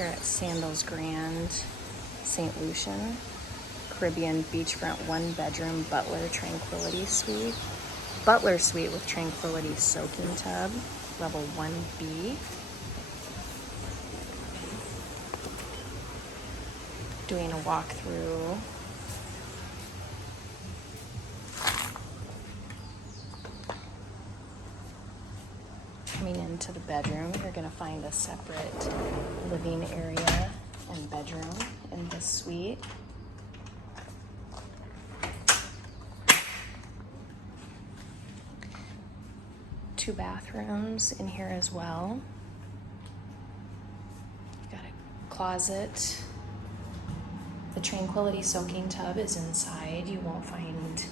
Here at Sandals, Grande, St. Lucian, Caribbean Beachfront 1-bedroom Butler Tranquility Suite. Butler Suite with Tranquility Soaking Tub, level 1B. Doing a walkthrough. Coming into the bedroom, you're going to find a separate living area and bedroom in this suite. Two bathrooms in here as well. You've got a closet. The Tranquility Soaking Tub is inside. You won't find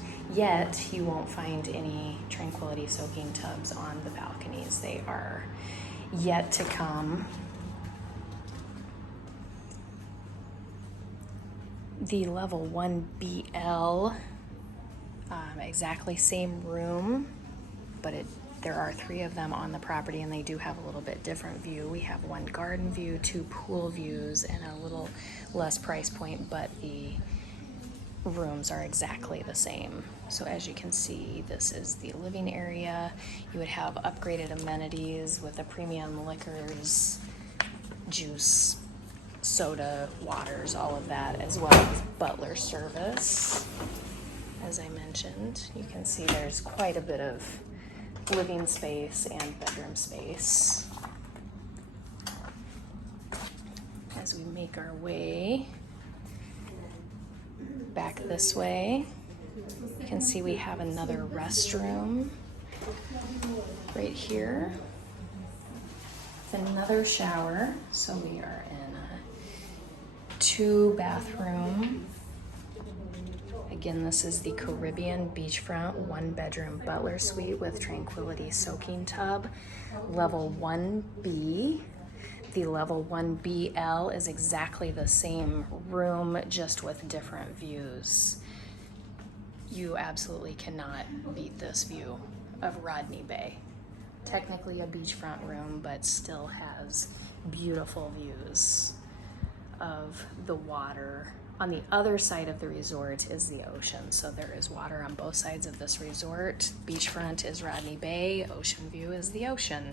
any Tranquility Soaking Tubs on the balconies. They are yet to come. The level 1BL, exactly same room, but there are 3 of them on the property and they do have a little bit different view. We have 1 garden view, 2 pool views, and a little less price point, but the rooms are exactly the same. So as you can see, this is the living area. You would have upgraded amenities with the premium liquors, juice, soda, waters, all of that, as well as butler service. As I mentioned, you can see there's quite a bit of living space and bedroom space. As we make our way back this way, you can see we have another restroom right here with another shower. So we are in a 2-bathroom. Again, this is the Caribbean Beachfront 1-bedroom Butler Suite with Tranquility Soaking Tub, level 1B. The level 1BL is exactly the same room, just with different views. You absolutely cannot beat this view of Rodney Bay. Technically a beachfront room, but still has beautiful views of the water. On the other side of the resort is the ocean, so there is water on both sides of this resort. Beachfront is Rodney Bay, ocean view is the ocean.